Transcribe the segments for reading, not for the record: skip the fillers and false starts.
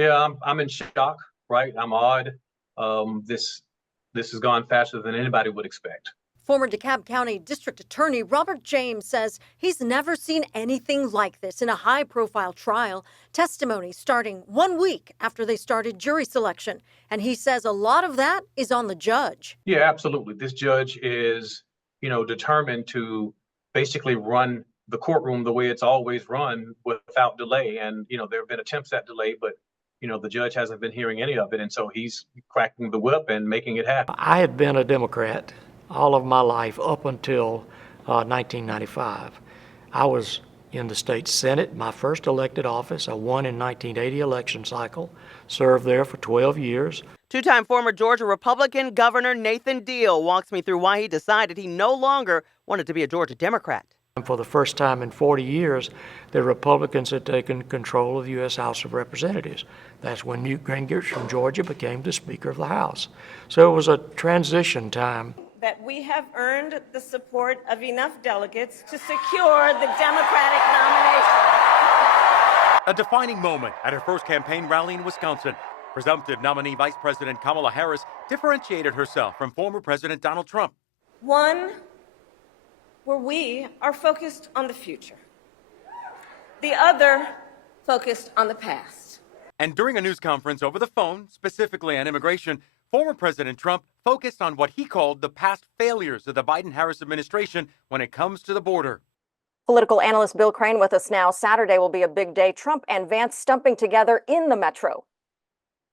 Yeah, I'm in shock, right? I'm awed. This has gone faster than anybody would expect. Former DeKalb County District Attorney Robert James says he's never seen anything like this in a high-profile trial. Testimony starting 1 week after they started jury selection. And he says a lot of that is on the judge. Yeah, absolutely. This judge is, determined to basically run the courtroom the way it's always run without delay. And, there have been attempts at delay, but, the judge hasn't been hearing any of it. And so he's cracking the whip and making it happen. I had been a Democrat all of my life up until 1995. I was in the state Senate, my first elected office. I won in 1980 election cycle, served there for 12 years. Two-time former Georgia Republican Governor Nathan Deal walks me through why he decided he no longer wanted to be a Georgia Democrat. For the first time in 40 years, the Republicans had taken control of the U.S. House of Representatives. That's when Newt Gingrich from Georgia became the Speaker of the House. So it was a transition time. That we have earned the support of enough delegates to secure the Democratic nomination. A defining moment at her first campaign rally in Wisconsin. Presumptive nominee Vice President Kamala Harris differentiated herself from former President Donald Trump. One where we are focused on the future. The other focused on the past. And during a news conference over the phone, specifically on immigration, former President Trump focused on what he called the past failures of the Biden-Harris administration when it comes to the border. Political analyst Bill Crane with us now. Saturday will be a big day. Trump and Vance stumping together in the metro.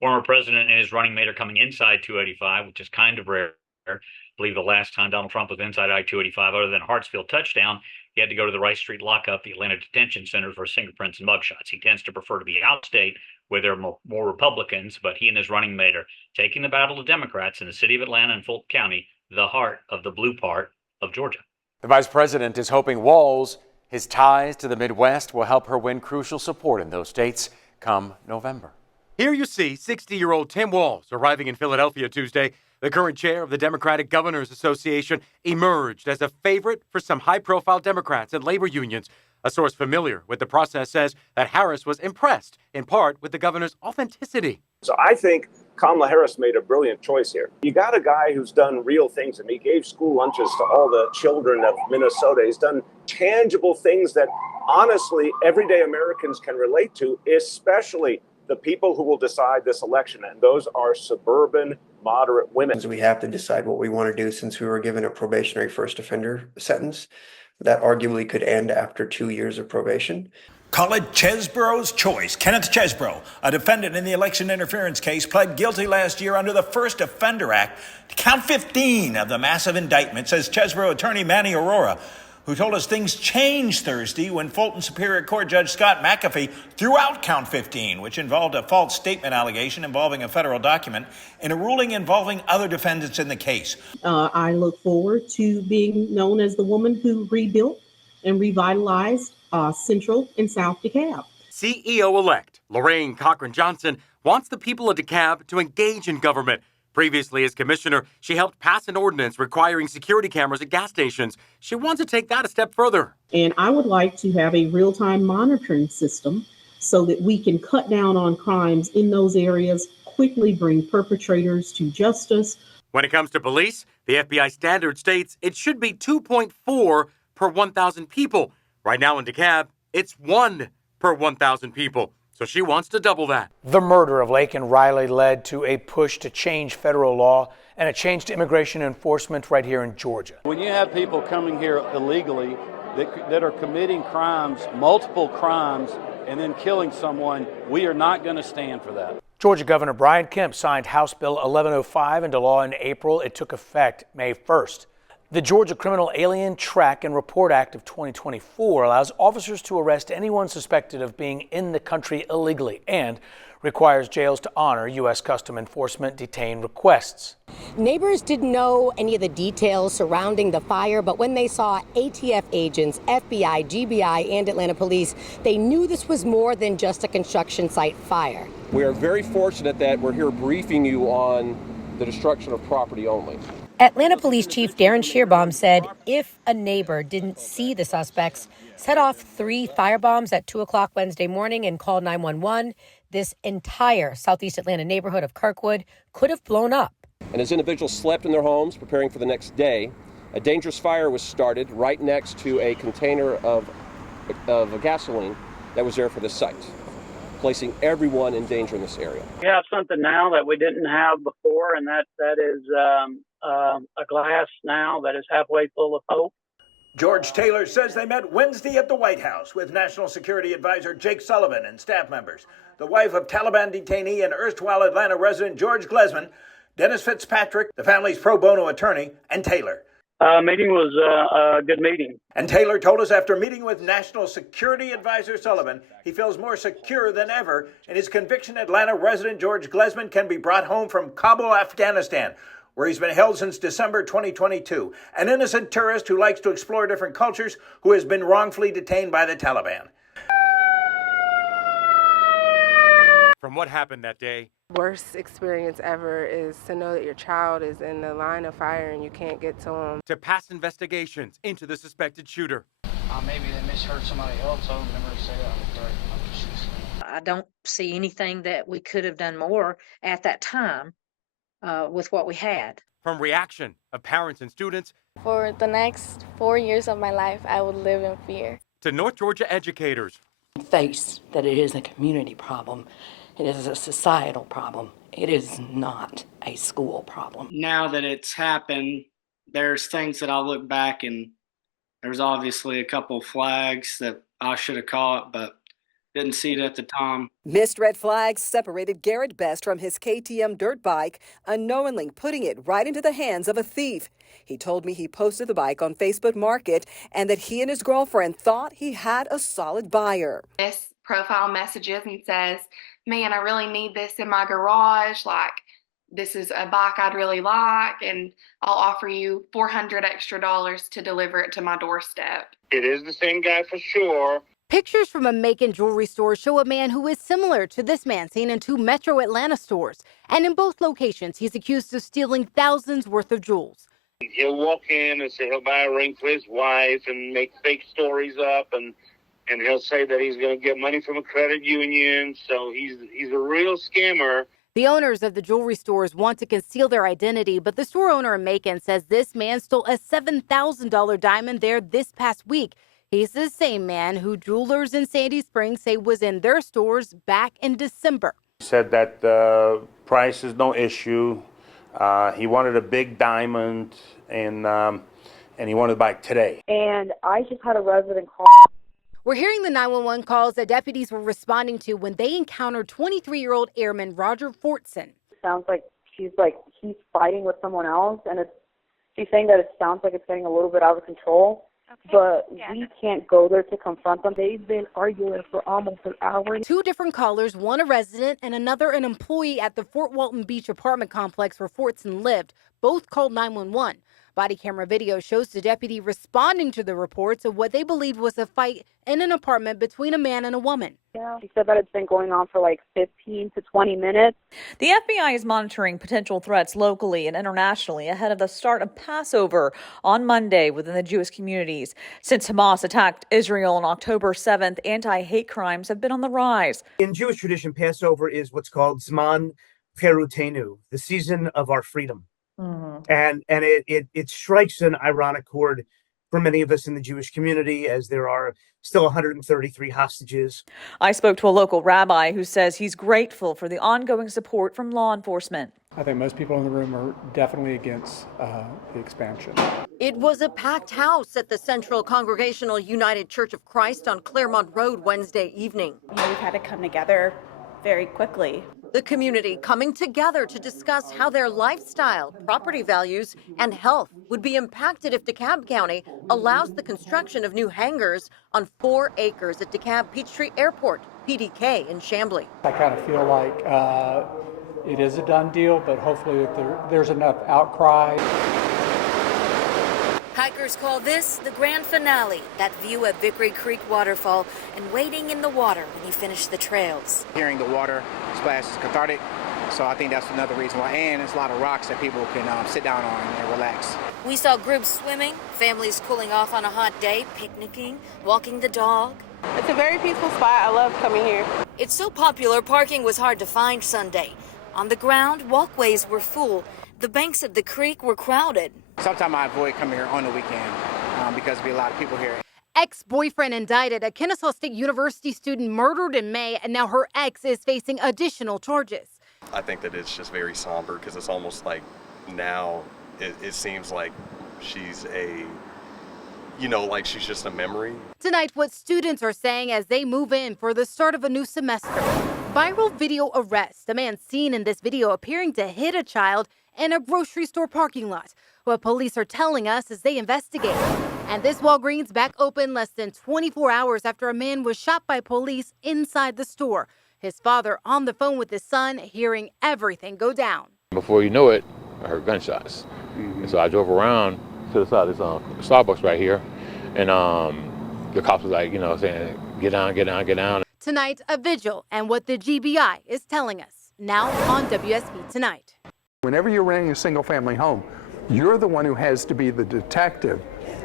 Former president and his running mate are coming inside 285, which is kind of rare. I believe the last time Donald Trump was inside I-285, other than a Hartsfield touchdown, he had to go to the Rice Street lockup, the Atlanta Detention Center, for fingerprints and mugshots. He tends to prefer to be outstate where there are more Republicans, but he and his running mate are taking the battle to Democrats in the city of Atlanta and Fulton County, the heart of the blue part of Georgia. The vice president is hoping Walz, his ties to the Midwest, will help her win crucial support in those states come November. Here you see 60-year-old Tim Walz arriving in Philadelphia Tuesday. The current chair of the Democratic Governors Association emerged as a favorite for some high-profile Democrats and labor unions. A source familiar with the process says that Harris was impressed, in part, with the governor's authenticity. So I think Kamala Harris made a brilliant choice here. You got a guy who's done real things. He gave school lunches to all the children of Minnesota. He's done tangible things that, honestly, everyday Americans can relate to, especially the people who will decide this election. And those are suburban, moderate women. We have to decide what we want to do since we were given a probationary first offender sentence. That arguably could end after 2 years of probation. Call it Chesbrough's choice. Kenneth Chesbrough, a defendant in the election interference case, pled guilty last year under the First Offender Act to count 15 of the massive indictment, says Chesbrough attorney Manny Aurora, who told us things changed Thursday when Fulton Superior Court Judge Scott McAfee threw out count 15, which involved a false statement allegation involving a federal document, and a ruling involving other defendants in the case. I look forward to being known as the woman who rebuilt and revitalized Central and South DeKalb. CEO-elect Lorraine Cochran-Johnson wants the people of DeKalb to engage in government. Previously, as commissioner, she helped pass an ordinance requiring security cameras at gas stations. She wants to take that a step further. And I would like to have a real-time monitoring system so that we can cut down on crimes in those areas, quickly bring perpetrators to justice. When it comes to police, the FBI standard states it should be 2.4 per 1,000 people. Right now in DeKalb, it's 1 per 1,000 people. So she wants to double that. The murder of Laken Riley led to a push to change federal law and a change to immigration enforcement right here in Georgia. When you have people coming here illegally that are committing crimes, multiple crimes, and then killing someone, we are not going to stand for that. Georgia Governor Brian Kemp signed House Bill 1105 into law in April. It took effect May 1st. The Georgia Criminal Alien Track and Report Act of 2024 allows officers to arrest anyone suspected of being in the country illegally and requires jails to honor U.S. Customs Enforcement detain requests. Neighbors didn't know any of the details surrounding the fire, but when they saw ATF agents, FBI, GBI, and Atlanta police, they knew this was more than just a construction site fire. We are very fortunate that we're here briefing you on the destruction of property only. Atlanta Police Chief Darren Shearbaum said if a neighbor didn't see the suspects set off 3 firebombs at 2 o'clock Wednesday morning and called 911, this entire southeast Atlanta neighborhood of Kirkwood could have blown up. And as individuals slept in their homes preparing for the next day, a dangerous fire was started right next to a container of gasoline that was there for the site, placing everyone in danger in this area. We have something now that we didn't have before, and that is a glass now that is halfway full of hope. George Taylor says they met Wednesday at the White House with National Security Advisor Jake Sullivan and staff members, the wife of Taliban detainee and erstwhile Atlanta resident George Glesman, Dennis Fitzpatrick, the family's pro bono attorney, and Taylor. Meeting was a good meeting. And Taylor told us after meeting with National Security Advisor Sullivan, he feels more secure than ever in his conviction Atlanta resident George Glesman can be brought home from Kabul, Afghanistan, where he's been held since December 2022. An innocent tourist who likes to explore different cultures who has been wrongfully detained by the Taliban. From what happened that day, Worst experience ever is to know that your child is in the line of fire and you can't get to him. to past investigations into the suspected shooter. Maybe they misheard somebody else. I don't remember say that. I don't see anything that we could have done more at that time with what we had. From reaction of parents and students For the next 4 years of my life, I would live in fear. to North Georgia educators. Face that it is a community problem. It is a societal problem. It is not a school problem. Now that it's happened, there's things that I'll look back and there's obviously a couple flags that I should have caught, but didn't see it at the time. Missed red flags separated Garrett Best from his KTM dirt bike, unknowingly putting it right into the hands of a thief. He told me he posted the bike on Facebook Market and that he and his girlfriend thought he had a solid buyer. This profile messages and says, man, I really need this in my garage. Like, this is a bike I'd really like, and I'll offer you $400 extra to deliver it to my doorstep. It is the same guy for sure. Pictures from a Macon jewelry store show a man who is similar to this man seen in 2 Metro Atlanta stores. And in both locations, he's accused of stealing thousands worth of jewels. He'll walk in and say he'll buy a ring for his wife and make fake stories up, and he'll say that he's going to get money from a credit union. So he's a real scammer. The owners of the jewelry stores want to conceal their identity, but the store owner in Macon says this man stole a $7,000 diamond there this past week. He's the same man who jewelers in Sandy Springs say was in their stores back in December. He said that the price is no issue. He wanted a big diamond, and he wanted to buy it today. And I just had a resident call. We're hearing the 911 calls that deputies were responding to when they encountered 23-year-old airman Roger Fortson. Sounds like he's fighting with someone else, and she's saying that it sounds like it's getting a little bit out of control. Okay. But we can't go there to confront them. They've been arguing for almost an hour. 2 different callers, one a resident and another an employee at the Fort Walton Beach apartment complex where Fortson lived, both called 911. Body camera video shows the deputy responding to the reports of what they believed was a fight in an apartment between a man and a woman. Yeah, she said that it's been going on for like 15 to 20 minutes. The FBI is monitoring potential threats locally and internationally ahead of the start of Passover on Monday within the Jewish communities. Since Hamas attacked Israel on October 7th, anti-hate crimes have been on the rise. In Jewish tradition, Passover is what's called Zman Cherutenu, the season of our freedom. Mm-hmm. And it strikes an ironic chord for many of us in the Jewish community, as there are still 133 hostages. I spoke to a local rabbi who says he's grateful for the ongoing support from law enforcement. I think most people in the room are definitely against the expansion. It was a packed house at the Central Congregational United Church of Christ on Claremont Road Wednesday evening. We've had to come together very quickly. The community coming together to discuss how their lifestyle, property values, and health would be impacted if DeKalb County allows the construction of new hangars on 4 acres at DeKalb Peachtree Airport, PDK in Chamblee. I kind of feel like it is a done deal, but hopefully if there's enough outcry. Hikers call this the grand finale, that view of Vickery Creek waterfall and wading in the water when you finish the trails. Hearing the water splash is cathartic, so I think that's another reason why. And there's a lot of rocks that people can sit down on and relax. We saw groups swimming, families cooling off on a hot day, picnicking, walking the dog. It's a very peaceful spot. I love coming here. It's so popular, parking was hard to find Sunday. On the ground, walkways were full. The banks of the creek were crowded. Sometimes I avoid coming here on the weekend because there'll be a lot of people here. Ex-boyfriend indicted, a Kennesaw State University student murdered in May, and now her ex is facing additional charges. I think that it's just very somber because it's almost like now it seems like she's she's just a memory. Tonight, what students are saying as they move in for the start of a new semester. Viral video arrest. A man seen in this video appearing to hit a child in a grocery store parking lot. What police are telling us as they investigate. And this Walgreens back open less than 24 hours after a man was shot by police inside the store. His father on the phone with his son, hearing everything go down. Before you know it, I heard gunshots. And so I drove around to the side of this Starbucks right here. And the cops was like, saying, get down, get down, get down. Tonight, a vigil and what the GBI is telling us. Now on WSB Tonight. Whenever you're renting a single-family home, you're the one who has to be the detective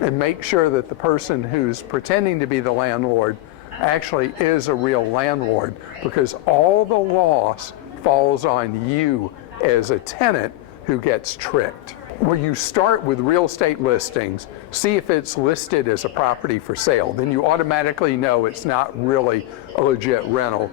and make sure that the person who's pretending to be the landlord actually is a real landlord, because all the loss falls on you as a tenant who gets tricked. Well, you start with real estate listings, see if it's listed as a property for sale. Then you automatically know it's not really a legit rental.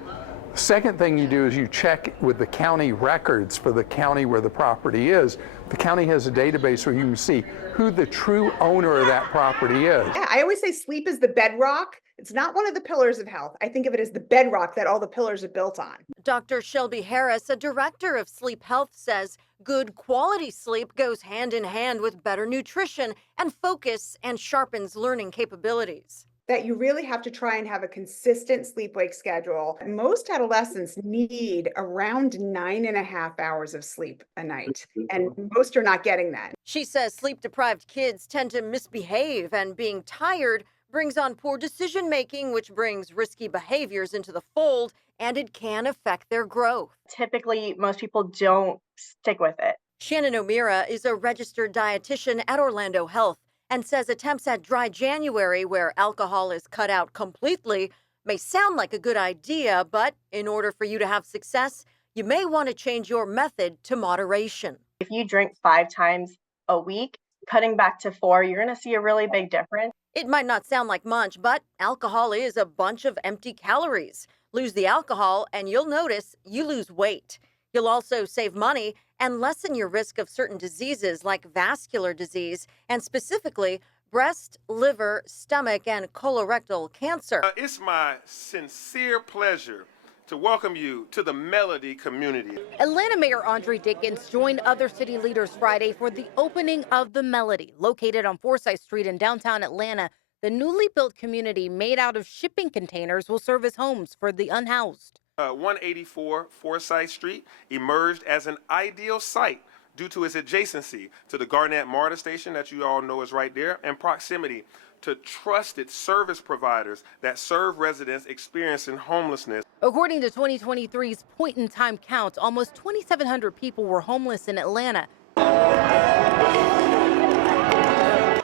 Second thing you do is you check with the county records for the county where the property is. The county has a database where you can see who the true owner of that property is. Yeah, I always say sleep is the bedrock. It's not one of the pillars of health. I think of it as the bedrock that all the pillars are built on. Dr. Shelby Harris, a director of Sleep Health, says good quality sleep goes hand in hand with better nutrition and focus and sharpens learning capabilities. That you really have to try and have a consistent sleep-wake schedule. Most adolescents need around 9.5 hours of sleep a night, and most are not getting that. She says sleep-deprived kids tend to misbehave, and being tired brings on poor decision-making, which brings risky behaviors into the fold, and it can affect their growth. Typically, most people don't stick with it. Shannon O'Meara is a registered dietitian at Orlando Health and says attempts at dry January, where alcohol is cut out completely, may sound like a good idea, but in order for you to have success, you may want to change your method to moderation. If you drink 5 times a week, cutting back to 4, you're going to see a really big difference. It might not sound like much, but alcohol is a bunch of empty calories. Lose the alcohol and you'll notice you lose weight. You'll also save money and lessen your risk of certain diseases like vascular disease and specifically breast, liver, stomach, and colorectal cancer. It's my sincere pleasure to welcome you to the Melody community. Atlanta Mayor Andre Dickens joined other city leaders Friday for the opening of the Melody, located on Forsyth Street in downtown Atlanta. The newly built community made out of shipping containers will serve as homes for the unhoused. 184 Forsyth Street emerged as an ideal site due to its adjacency to the Garnett MARTA station that you all know is right there, and proximity to trusted service providers that serve residents experiencing homelessness. According to 2023's point-in-time count, almost 2,700 people were homeless in Atlanta.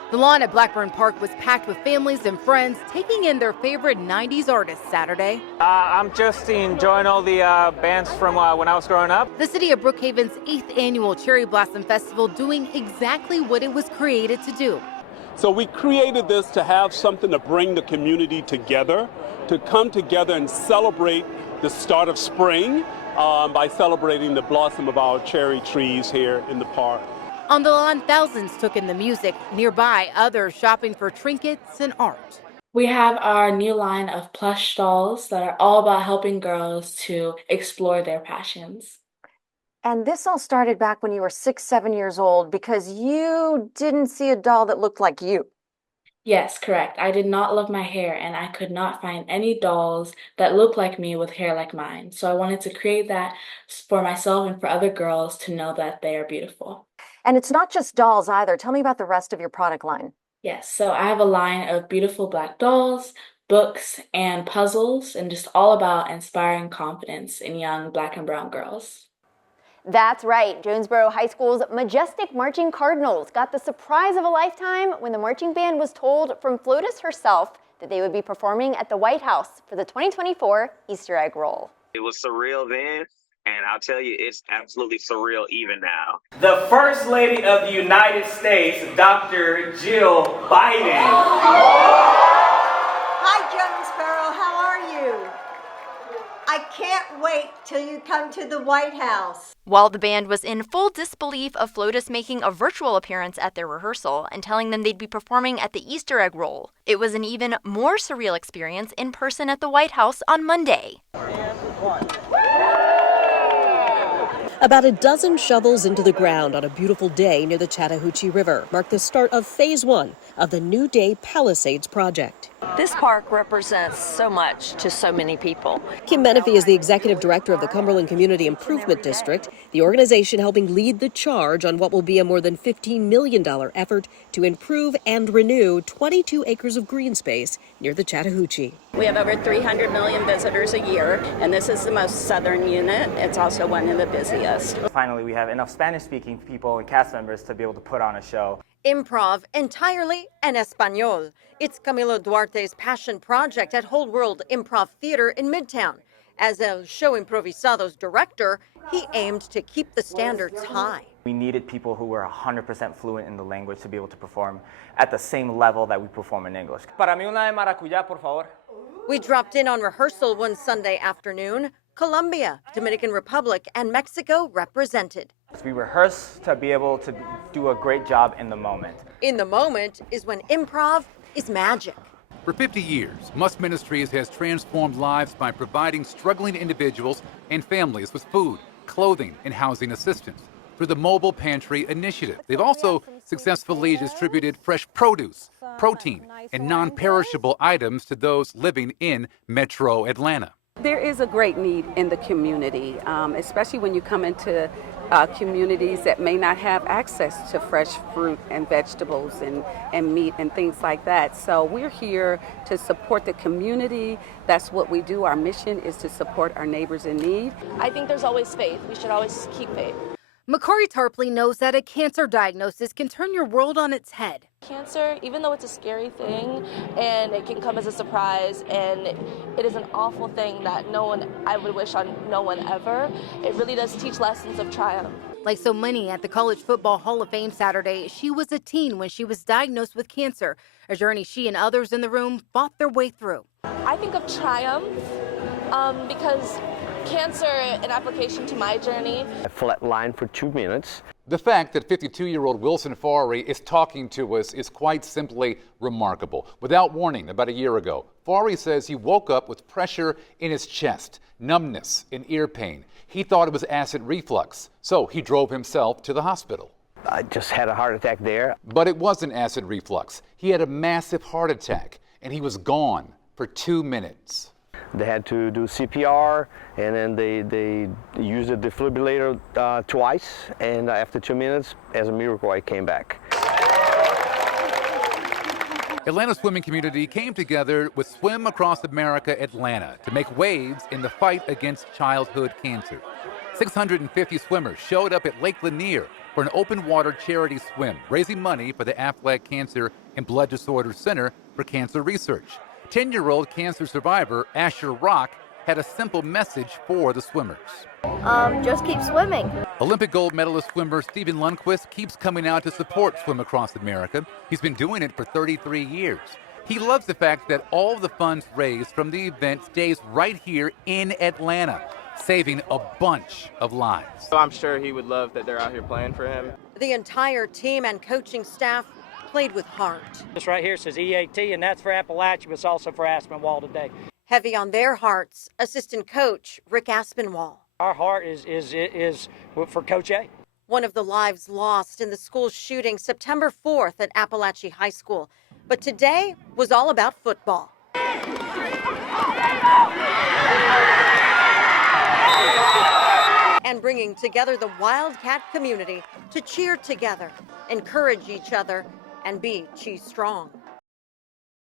The lawn at Blackburn Park was packed with families and friends taking in their favorite 90s artists Saturday. I'm just enjoying all the bands from when I was growing up. The city of Brookhaven's 8th annual Cherry Blossom Festival doing exactly what it was created to do. So we created this to have something to bring the community together, to come together and celebrate the start of spring by celebrating the blossom of our cherry trees here in the park. On the lawn, thousands took in the music. Nearby, others shopping for trinkets and art. We have our new line of plush dolls that are all about helping girls to explore their passions. And this all started back when you were 6, 7 years old because you didn't see a doll that looked like you. Yes, correct. I did not love my hair and I could not find any dolls that looked like me with hair like mine. So I wanted to create that for myself and for other girls to know that they are beautiful. And it's not just dolls either. Tell me about the rest of your product line. Yes, so I have a line of beautiful black dolls, books, and puzzles, and just all about inspiring confidence in young black and brown girls. That's right. Jonesboro High School's majestic marching Cardinals got the surprise of a lifetime when the marching band was told from FLOTUS herself that they would be performing at the White House for the 2024 Easter egg roll. It was surreal then, and I'll tell you, it's absolutely surreal even now. The First Lady of the United States, Dr. Jill Biden. Hi, Jonesboro. How are you? I can't wait till you come to the White House. While the band was in full disbelief of FLOTUS making a virtual appearance at their rehearsal and telling them they'd be performing at the Easter egg roll, it was an even more surreal experience in person at the White House on Monday. About a dozen shovels into the ground on a beautiful day near the Chattahoochee River marked the start of Phase 1 of the New Day Palisades project. This park represents so much to so many people. Kim Menifee is the executive director of the Cumberland Community Improvement District, the organization helping lead the charge on what will be a more than $15 million effort to improve and renew 22 acres of green space near the Chattahoochee. We have over 300 million visitors a year, and this is the most southern unit. It's also one of the busiest. Finally, we have enough Spanish-speaking people and cast members to be able to put on a show. Improv entirely en español. It's Camilo Duarte's passion project at Whole World Improv Theater in Midtown. As El Show Improvisado's director, he aimed to keep the standards high. We needed people who were 100% fluent in the language to be able to perform at the same level that we perform in English. Para mí una de maracuyá, por favor. We dropped in on rehearsal one Sunday afternoon. Colombia, Dominican Republic, and Mexico represented. We rehearse to be able to do a great job in the moment. In the moment is when improv is magic. For 50 years, Must Ministries has transformed lives by providing struggling individuals and families with food, clothing, and housing assistance through the Mobile Pantry Initiative. They've also successfully distributed fresh produce, protein, and non-perishable items to those living in Metro Atlanta. There is a great need in the community, especially when you come into communities that may not have access to fresh fruit and vegetables and meat and things like that. So we're here to support the community. That's what we do. Our mission is to support our neighbors in need. I think there's always faith. We should always keep faith. Makari Tarpley knows that a cancer diagnosis can turn your world on its head. Cancer, even though it's a scary thing and it can come as a surprise and it is an awful thing that I would wish on no one ever, it really does teach lessons of triumph. Like so many at the College Football Hall of Fame Saturday, she was a teen when she was diagnosed with cancer, a journey she and others in the room fought their way through. I think of triumph because cancer, in application to my journey. I flatlined for 2 minutes. The fact that 52-year-old Wilson Faury is talking to us is quite simply remarkable. Without warning, about a year ago, Faury says he woke up with pressure in his chest, numbness, and ear pain. He thought it was acid reflux, so he drove himself to the hospital. I just had a heart attack there. But it wasn't acid reflux. He had a massive heart attack, and he was gone for 2 minutes. They had to do CPR, and then they used the defibrillator twice, and after 2 minutes, as a miracle, I came back. Atlanta swimming community came together with Swim Across America Atlanta to make waves in the fight against childhood cancer. 650 swimmers showed up at Lake Lanier for an open water charity swim, raising money for the Aflac Cancer and Blood Disorders Center for Cancer Research. 10-year-old cancer survivor Asher Rock had a simple message for the swimmers. Just keep swimming. Olympic gold medalist swimmer Stephen Lundquist keeps coming out to support Swim Across America. He's been doing it for 33 years. He loves the fact that all of the funds raised from the event stays right here in Atlanta, saving a bunch of lives. So I'm sure he would love that they're out here playing for him. The entire team and coaching staff played with heart. This right here says EAT, and that's for Appalachia, but it's also for Aspinwall today. Heavy on their hearts, assistant coach Rick Aspinwall. Our heart is for Coach A. One of the lives lost in the school shooting September 4th at Appalachia High School. But today was all about football. And bringing together the Wildcat community to cheer together, encourage each other, and be Cheese Strong.